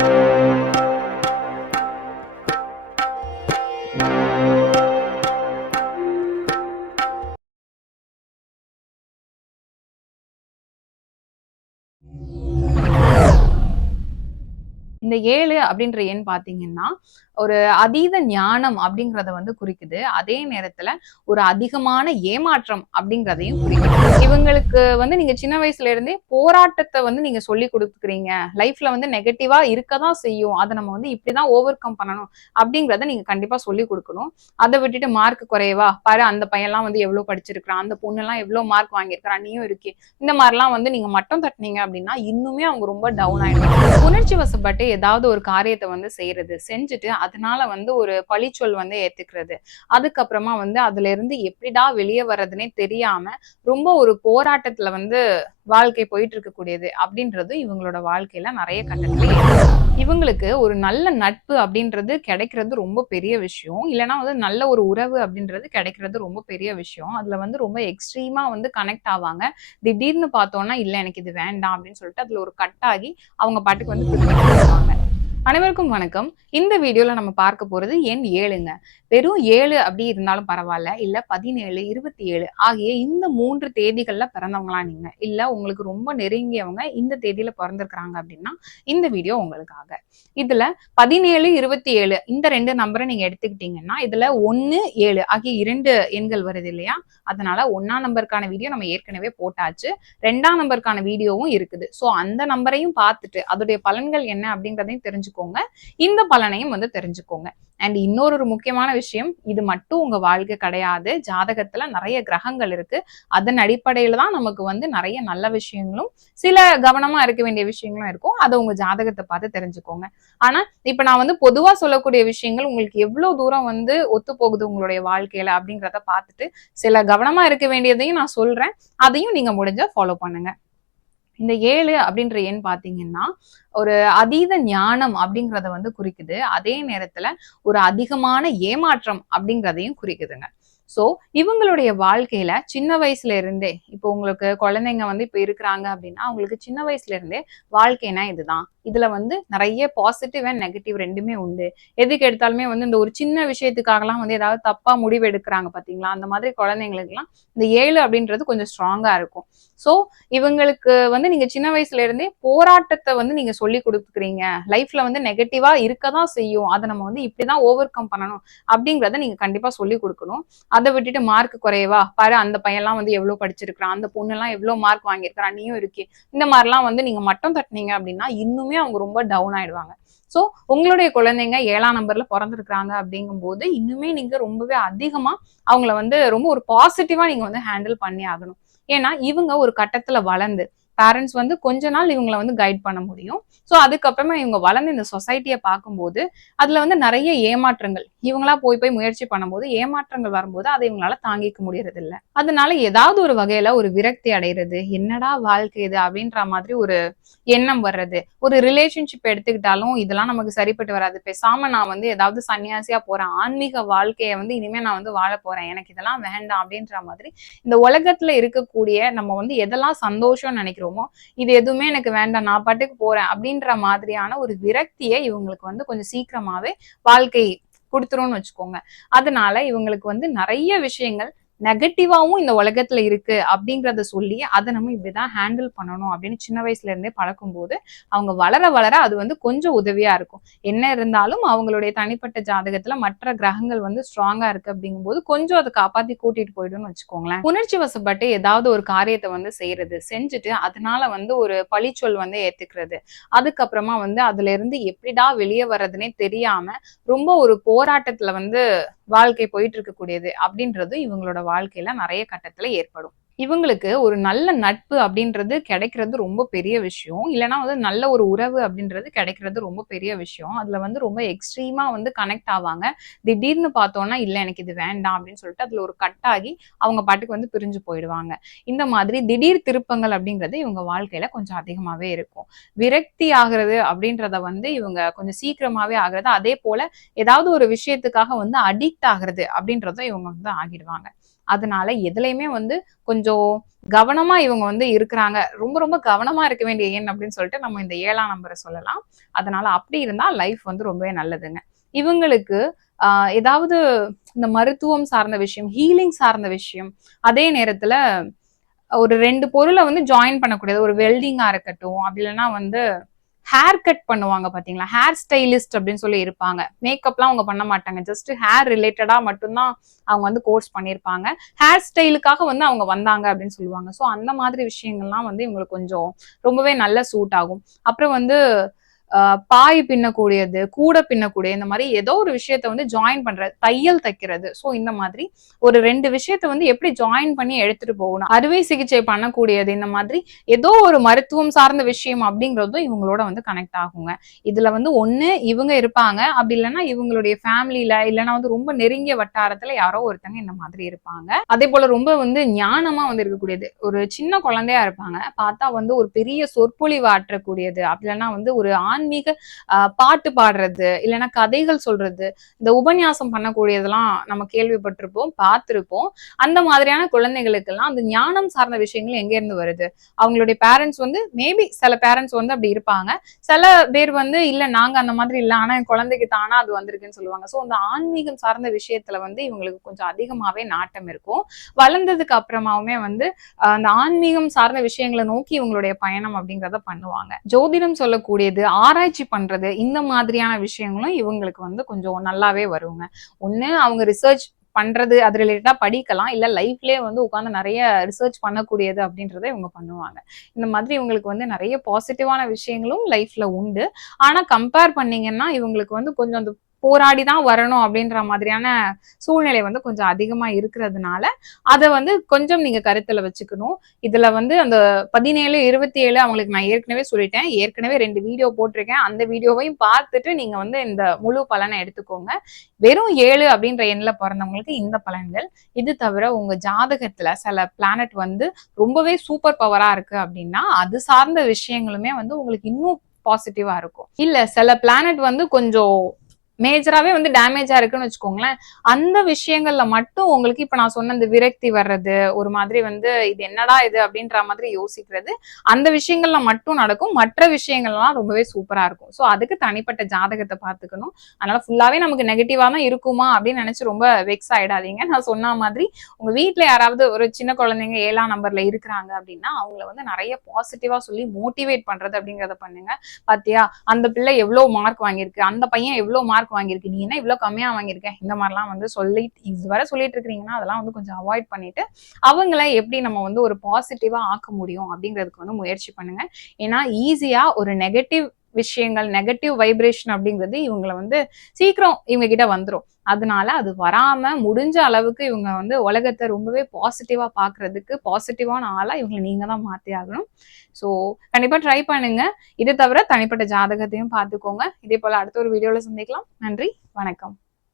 இந்த 7 அப்படின்ற எண் பார்த்தீங்கன்னா, ஒரு அதீத ஞானம் அப்படிங்கிறத குறிக்குது. அதே நேரத்துல ஒரு அதிகமான ஏமாற்றம் அப்படிங்கிறதையும் குறிக்குது. இவங்களுக்கு நீங்க சின்ன வயசுல இருந்தே போராட்டத்த நீங்க சொல்லிக் குடுக்குறீங்க. லைஃப்ல நெகட்டிவா இருக்க தான் செய்யும். அத நம்ம இப்படிதான் ஓவர் கம் பண்ணணும் அப்படிங்கிறத நீங்க கண்டிப்பா சொல்லிக் குடுக்கணும். அத விட்டுட்டு மார்க் குறையவா? பாரு அந்த பையன்லாம் எவ்வளோ படிச்சிருக்கான். அந்த பொண்ணுலாம் எவ்வளோ மார்க் வாங்கியிருக்கிறா. நீயும் இருக்கே. இந்த மாரிலாம் நீங்க மட்டம் தட்டுனீங்க அப்படின்னா, இன்னுமே அவங்க ரொம்ப டவுன் ஆயிடுவாங்க. உணர்ச்சி வசப்பட்டு ஏதாவது ஒரு காரியத்த செய்றது. செஞ்சுட்டு அதனால ஒரு பழிச்சொல் ஏத்துக்கிறது. அதுக்கப்புறமா அதுல இருந்து எப்படிடா வெளிய வர்றதுன்னே தெரியாம ரொம்ப ஒரு போராட்டத்துல வாழ்க்கை போயிட்டு இருக்கக்கூடியது அப்படின்றது இவங்களோட வாழ்க்கையில நிறைய கட்டத்துல இவங்களுக்கு ஒரு நல்ல நட்பு அப்படின்றது கிடைக்கிறது ரொம்ப பெரிய விஷயம். இல்லைன்னா நல்ல ஒரு உறவு அப்படின்றது கிடைக்கிறது ரொம்ப பெரிய விஷயம். அதுல ரொம்ப எக்ஸ்ட்ரீமா கனெக்ட் ஆவாங்க. திடீர்னு பார்த்தோம்னா இல்ல எனக்கு இது வேண்டாம் அப்படின்னு சொல்லிட்டு அதுல ஒரு கட் ஆகி அவங்க பாட்டுக்கு பிரிஞ்சு போயிடுவாங்க. அனைவருக்கும் வணக்கம். இந்த வீடியோல நம்ம பார்க்க போறது எண் 7ங்க. வெறும் 7 அப்படி இருந்தாலும் பரவாயில்ல. இல்ல 17, 27 ஆகிய இந்த 3 தேதிகள்ல பிறந்தவங்களா நீங்க. இல்ல உங்களுக்கு ரொம்ப நெருங்கியவங்க இந்த தேதியில பிறந்திருக்கிறாங்க அப்படின்னா, இந்த வீடியோ உங்களுக்காக. இதுல 17, 27 இந்த 2 நம்பரை நீங்க எடுத்துக்கிட்டீங்கன்னா, இதுல 1, 7 ஆகிய 2 எண்கள் வருது இல்லையா? அதனால 1ஆம் நம்பருக்கான வீடியோ நம்ம ஏற்கனவே போட்டாச்சு. 2ஆம் நம்பருக்கான வீடியோவும் இருக்குது. சோ அந்த நம்பரையும் பார்த்துட்டு அதோடைய பலன்கள் என்ன அப்படிங்கிறதையும் தெரிஞ்சுக்கோங்க. இந்த பலனையும் தெரிஞ்சுக்கோங்க. அண்ட் இன்னொரு முக்கியமான விஷயம், இது மட்டும் உங்க வாழ்க்கை கிடையாது. ஜாதகத்துல நிறைய கிரகங்கள் இருக்கு. அதன் அடிப்படையில தான் நமக்கு நிறைய நல்ல விஷயங்களும், சில கவனமா இருக்க வேண்டிய விஷயங்களும் இருக்கும். அதை உங்க ஜாதகத்தை பார்த்து தெரிஞ்சுக்கோங்க. ஆனா இப்ப நான் பொதுவா சொல்லக்கூடிய விஷயங்கள் உங்களுக்கு எவ்வளவு தூரம் ஒத்து போகுது உங்களுடைய வாழ்க்கையில அப்படிங்கிறத பார்த்துட்டு, சில கவனமா இருக்க வேண்டியதையும் நான் சொல்றேன். அதையும் நீங்க முடிஞ்சா ஃபாலோ பண்ணுங்க. இந்த 7 அப்படின்ற எண் பார்த்தீங்கன்னா, ஒரு அதீத ஞானம் அப்படிங்கிறத குறிக்குது. அதே நேரத்துல ஒரு அதிகமான ஏமாற்றம் அப்படிங்கிறதையும் குறிக்குதுங்க. சோ இவங்களுடைய வாழ்க்கையில சின்ன வயசுல இருந்தே, இப்போ உங்களுக்கு குழந்தைங்க இப்ப இருக்கிறாங்க அப்படின்னா, அவங்களுக்கு சின்ன வயசுல இருந்தே வாழ்க்கைனா இதுதான். இதுல நிறைய பாசிட்டிவ் அண்ட் நெகட்டிவ் 2மே உண்டு. எதுக்கு எடுத்தாலுமே இந்த ஒரு சின்ன விஷயத்துக்காகலாம் ஏதாவது தப்பா முடிவு எடுக்கிறாங்க பாத்தீங்களா? அந்த மாதிரி குழந்தைங்களுக்குலாம் இந்த 7 அப்படின்றது கொஞ்சம் ஸ்ட்ராங்கா இருக்கும். சோ இவங்களுக்கு நீங்க சின்ன வயசுல இருந்தே போராட்டத்தை நீங்க சொல்லிக் கொடுக்குறீங்க. லைஃப்ல நெகட்டிவா இருக்கதான் செய்யும். அதை நம்ம இப்படிதான் ஓவர் கம் பண்ணணும் அப்படிங்கிறத நீங்க கண்டிப்பா சொல்லிக் கொடுக்கணும். அதை விட்டுட்டு மார்க் குறையவா? பாரு அந்த பையன்லாம் எவ்வளவு படிச்சிருக்கான். அந்த பொண்ணு எல்லாம் எவ்வளவு மார்க் வாங்கியிருக்கிறான். நீயும் இருக்கே. இந்த மாதிரிலாம் நீங்க மட்டம் தட்டுனீங்க அப்படின்னா இன்னுமே அவங்க ரொம்ப டவுன் ஆயிடுவாங்க. சோ உங்களுடைய குழந்தைங்க 7ஆம் நம்பர்ல பிறந்திருக்கிறாங்க அப்படிங்கும் போது இன்னுமே நீங்க ரொம்பவே அதிகமா அவங்கள ரொம்ப ஒரு பாசிட்டிவா நீங்க ஹேண்டில் பண்ணி ஆகணும். ஏன்னா இவங்க ஒரு கட்டத்துல வளர்ந்து பேரண்ட்ஸ் கொஞ்ச நாள் இவங்களை கைட் பண்ண முடியும். சோ அதுக்கப்புறமா இவங்க வளர்ந்து இந்த சொசைட்டியை பார்க்கும்போது அதுல நிறைய ஏமாற்றங்கள் இவங்களா போய் போய் முயற்சி பண்ணும்போது ஏமாற்றங்கள் வரும்போது அதை இவங்களால தாங்கிக்க முடியறது இல்ல. அதனால ஏதாவது ஒரு வகையில ஒரு விரக்தி அடைகிறது, என்னடா வாழ்க்கை இது அப்படின்ற மாதிரி ஒரு எண்ணம் வர்றது. ஒரு ரிலேஷன்ஷிப் எடுத்துக்கிட்டாலும் இதெல்லாம் நமக்கு சரிப்பட்டு வராது. பேசாம நான் ஏதாவது சன்னியாசியா போறேன், ஆன்மீக வாழ்க்கையை இனிமே நான் வாழ போறேன், எனக்கு இதெல்லாம் வேண்டாம் அப்படின்ற மாதிரி இந்த உலகத்துல இருக்கக்கூடிய நம்ம எதெல்லாம் சந்தோஷம்னு நினைக்கிறோமோ இது எதுவுமே எனக்கு வேண்டாம், நான் பாட்டுக்கு போறேன் அப்படின்ற மாதிரியான ஒரு விரக்தியை இவங்களுக்கு கொஞ்சம் சீக்கிரமாவே வாழ்க்கை கொடுத்துரும்னு வச்சுக்கோங்க. அதனால இவங்களுக்கு நிறைய விஷயங்கள் நெகட்டிவாவும் இந்த உலகத்துல இருக்கு அப்படிங்கறத சொல்லி அதை நம்ம இப்படிதான் ஹேண்டில் பண்ணணும் அப்படின்னு சின்ன வயசுல இருந்தே பழக்கும் போது அவங்க வளர வளர அது கொஞ்சம் உதவியா இருக்கும். என்ன இருந்தாலும் அவங்களுடைய தனிப்பட்ட ஜாதகத்துல மற்ற கிரகங்கள் ஸ்ட்ராங்கா இருக்கு அப்படிங்கும் போது கொஞ்சம் அதை காப்பாத்தி கூட்டிட்டு போயிடும்னு வச்சுக்கோங்களேன். உணர்ச்சி வசப்பட்டு ஏதாவது ஒரு காரியத்தை செய்யறது. செஞ்சுட்டு அதனால ஒரு பழிச்சொல் ஏத்துக்கிறது. அதுக்கப்புறமா அதுல இருந்து எப்படிடா வெளியே வர்றதுன்னே தெரியாம ரொம்ப ஒரு போராட்டத்துல வாழ்க்கை போயிட்டு இருக்கக்கூடியது அப்படின்றது இவங்களோட வாழ்க்கையில நிறைய கட்டத்துல ஏற்படும். இவங்களுக்கு ஒரு நல்ல நட்பு அப்படின்றது கிடைக்கிறது ரொம்ப பெரிய விஷயம். இல்லைன்னா நல்ல ஒரு உறவு அப்படின்றது கிடைக்கிறது ரொம்ப பெரிய விஷயம். அதுல ரொம்ப எக்ஸ்ட்ரீமா கனெக்ட் ஆவாங்க. திடீர்னு பார்த்தோம்னா இல்ல எனக்கு இது வேண்டாம் அப்படின்னு சொல்லிட்டு அதுல ஒரு கட் ஆகி அவங்க பாட்டுக்கு பிரிஞ்சு போயிடுவாங்க. இந்த மாதிரி திடீர் திருப்பங்கள் அப்படின்றது இவங்க வாழ்க்கையில கொஞ்சம் அதிகமாவே இருக்கும். விரக்தி ஆகிறது அப்படின்றத இவங்க கொஞ்சம் சீக்கிரமாவே ஆகுறது. அதே போல ஏதாவது ஒரு விஷயத்துக்காக அடிக்ட் ஆகுறது அப்படின்றதும் இவங்க ஆகிடுவாங்க. அதனால எதுலையுமே வந்து கொஞ்சம் கவனமா இவங்க வந்து இருக்கிறாங்க. ரொம்ப ரொம்ப கவனமா இருக்க வேண்டிய எண் அப்படின்னு சொல்லிட்டு நம்ம இந்த 7ஆம் நம்பரை சொல்லலாம். அதனால அப்படி இருந்தா லைஃப் வந்து ரொம்பவே நல்லதுங்க. இவங்களுக்கு ஏதாவது இந்த மருத்துவம் சார்ந்த விஷயம், ஹீலிங் சார்ந்த விஷயம், அதே நேரத்துல ஒரு 2 பொருளை வந்து ஜாயின் பண்ணக்கூடியது, ஒரு வெல்டிங்கா இருக்கட்டும், அப்படி இல்லைன்னா வந்து ஹேர் கட் பண்ணுவாங்க பாத்தீங்களா, ஹேர் ஸ்டைலிஸ்ட் அப்படின்னு சொல்லி இருப்பாங்க. மேக்கப்லாம் அவங்க பண்ண மாட்டாங்க, ஜஸ்ட் ஹேர் ரிலேட்டடா மட்டும்தான் அவங்க வந்து கோர்ஸ் பண்ணியிருப்பாங்க. ஹேர் ஸ்டைலுக்காக வந்து அவங்க வந்தாங்க அப்படின்னு சொல்லுவாங்க. ஸோ அந்த மாதிரி விஷயங்கள்லாம் வந்து இவங்களுக்கு கொஞ்சம் ரொம்பவே நல்ல சூட் ஆகும். அப்புறம் வந்து பாய் பின்னக்கூடியது, கூட பின்னக்கூடிய இந்த மாதிரி ஏதோ ஒரு விஷயத்த வந்து ஜாயின் பண்றது, தையல் தைக்கிறது. ஸோ இந்த மாதிரி ஒரு 2 விஷயத்த வந்து எப்படி ஜாயின் பண்ணி எடுத்துட்டு போகணும், அறுவை சிகிச்சை பண்ணக்கூடியது, இந்த மாதிரி ஏதோ ஒரு மருத்துவம் சார்ந்த விஷயம் அப்படிங்கிறதும் இவங்களோட வந்து கனெக்ட் ஆகுங்க. இதுல வந்து ஒண்ணு இவங்க இருப்பாங்க, அப்படி இல்லைன்னா இவங்களுடைய ஃபேமிலியில இல்லைன்னா வந்து ரொம்ப நெருங்கிய வட்டாரத்துல யாரோ ஒருத்தங்க இந்த மாதிரி இருப்பாங்க. அதே போல ரொம்ப வந்து ஞானமா வந்து இருக்கக்கூடியது, ஒரு சின்ன குழந்தையா இருப்பாங்க, பார்த்தா வந்து ஒரு பெரிய சொற்பொழிவு ஆற்றக்கூடியது, அப்படி இல்லைன்னா வந்து ஒரு ஆன்மீக பாட்டு பாடுறது, இல்லைன்னா கதைகள் சொல்றது, இந்த உபன்யாசம் பண்ணக்கூடியதெல்லாம் நம்ம கேள்விப்பட்டிருப்போம், பார்த்திருப்போம். அந்த மாதிரியான குழந்தைகளுக்கெல்லாம் அந்த ஞானம் சார்ந்த விஷயங்கள் எங்க இருந்து வருது? அவங்களுடைய பேரண்ட்ஸ் வந்து மேபி சில பேரண்ட்ஸ் வந்து அப்படி இருப்பாங்க, சில பேர் வந்து இல்ல நாங்க அந்த மாதிரி இல்ல, ஆனா என் குழந்தைக்கு தானா அது வந்திருக்குன்னு சொல்லுவாங்க. ஸோ அந்த ஆன்மீகம் சார்ந்த விஷயத்துல வந்து இவங்களுக்கு கொஞ்சம் அதிகமாவே நாட்டம் இருக்கும். வளர்ந்ததுக்கு அப்புறமாவுமே வந்து அந்த ஆன்மீகம் சார்ந்த விஷயங்களை நோக்கி இவங்களுடைய பயணம் அப்படிங்கிறத பண்ணுவாங்க. ஜோதிடம் சொல்லக்கூடியது, ஆராய்ச்சி பண்றது, இந்த மாதிரியான விஷயங்களும் இவங்களுக்கு வந்து கொஞ்சம் நல்லாவே வருங்க. ஒண்ணு அவங்க ரிசர்ச் பண்றது, அது ரிலேட்டடா படிக்கலாம், இல்ல லைஃப்லயே வந்து உட்கார்ந்து நிறைய ரிசர்ச் பண்ணக்கூடியது அப்படின்றத இவங்க பண்ணுவாங்க. இந்த மாதிரி இவங்களுக்கு வந்து நிறைய பாசிட்டிவான விஷயங்களும் லைஃப்ல உண்டு. ஆனா கம்பேர் பண்ணீங்கன்னா இவங்களுக்கு வந்து கொஞ்சம் அந்த போராடி தான் வரணும் அப்படின்ற மாதிரியான சூழ்நிலை வந்து கொஞ்சம் அதிகமா இருக்கிறதுனால அதை வந்து கொஞ்சம் நீங்க கருத்துல வச்சுக்கணும். இதுல வந்து அந்த 17, 27 அவங்களுக்கு நான் ஏற்கனவே சொல்லிட்டேன். ஏற்கனவே 2 வீடியோ போட்டிருக்கேன். அந்த வீடியோவையும் பார்த்துட்டு நீங்க வந்து இந்த முழு பலனை எடுத்துக்கோங்க. வெறும் 7 அப்படின்ற எண்ணில் பிறந்தவங்களுக்கு இந்த பலன்கள். இது தவிர உங்க ஜாதகத்துல சில பிளானட் வந்து ரொம்பவே சூப்பர் பவரா இருக்கு அப்படின்னா அது சார்ந்த விஷயங்களுமே வந்து உங்களுக்கு இன்னும் பாசிட்டிவா இருக்கும். இல்ல சில பிளானட் வந்து கொஞ்சம் மேஜராவே வந்து டேமேஜா இருக்குன்னு வச்சுக்கோங்களேன், அந்த விஷயங்கள்ல மட்டும் உங்களுக்கு இப்ப நான் சொன்ன இந்த விரக்தி வர்றது, ஒரு மாதிரி வந்து இது என்னடா இது அப்படின்ற மாதிரி யோசிக்கிறது, அந்த விஷயங்கள்ல மட்டும் நடக்கும். மற்ற விஷயங்கள்லாம் ரொம்பவே சூப்பரா இருக்கும். ஸோ அதுக்கு தனிப்பட்ட ஜாதகத்தை பார்த்துக்கணும். அதனால ஃபுல்லாவே நமக்கு நெகட்டிவா தான் இருக்குமா அப்படின்னு நினைச்சு ரொம்ப வெக்ஸ் ஆயிடாதீங்க. நான் சொன்ன மாதிரி உங்க வீட்டுல யாராவது ஒரு சின்ன குழந்தைங்க 7ஆம் நம்பர்ல இருக்கிறாங்க அப்படின்னா அவங்கள வந்து நிறைய பாசிட்டிவா சொல்லி மோட்டிவேட் பண்றது அப்படிங்கிறத பண்ணுங்க. பாத்தியா அந்த பிள்ளை எவ்வளவு மார்க் வாங்கியிருக்கு, அந்த பையன் எவ்வளவு மார்க் வாங்கியிருக்கு, நீ என்ன இவ்வளவு கம்மியா வாங்கியிருக்க, இந்த மாதிரிலாம் வந்து சொல்லி இதுவரை சொல்லிட்டு இருக்கிறீங்கன்னா அதெல்லாம் வந்து கொஞ்சம் அவாய்ட் பண்ணிட்டு அவங்கள எப்படி நம்ம வந்து ஒரு பாசிட்டிவா ஆக்க முடியும் அப்படிங்கிறதுக்கு வந்து முயற்சி பண்ணுங்க. ஏன்னா ஈஸியா ஒரு நெகட்டிவ் விஷயங்கள், நெகட்டிவ் வைப்ரேஷன் அப்படிங்கிறது இவங்களை வந்து சீக்கிரம் இவங்க கிட்ட வந்துடும். அதனால அது வராம முடிஞ்ச அளவுக்கு இவங்க வந்து உலகத்தை ரொம்பவே பாசிட்டிவா பாக்குறதுக்கு பாசிட்டிவான ஆளா இவங்களை நீங்க தான் மாத்தி ஆகணும். ஸோ கண்டிப்பா ட்ரை பண்ணுங்க. இது தவிர தனிப்பட்ட ஜாதகத்தையும் பார்த்துக்கோங்க. இதே போல அடுத்த ஒரு வீடியோல சந்திக்கலாம். நன்றி, வணக்கம்.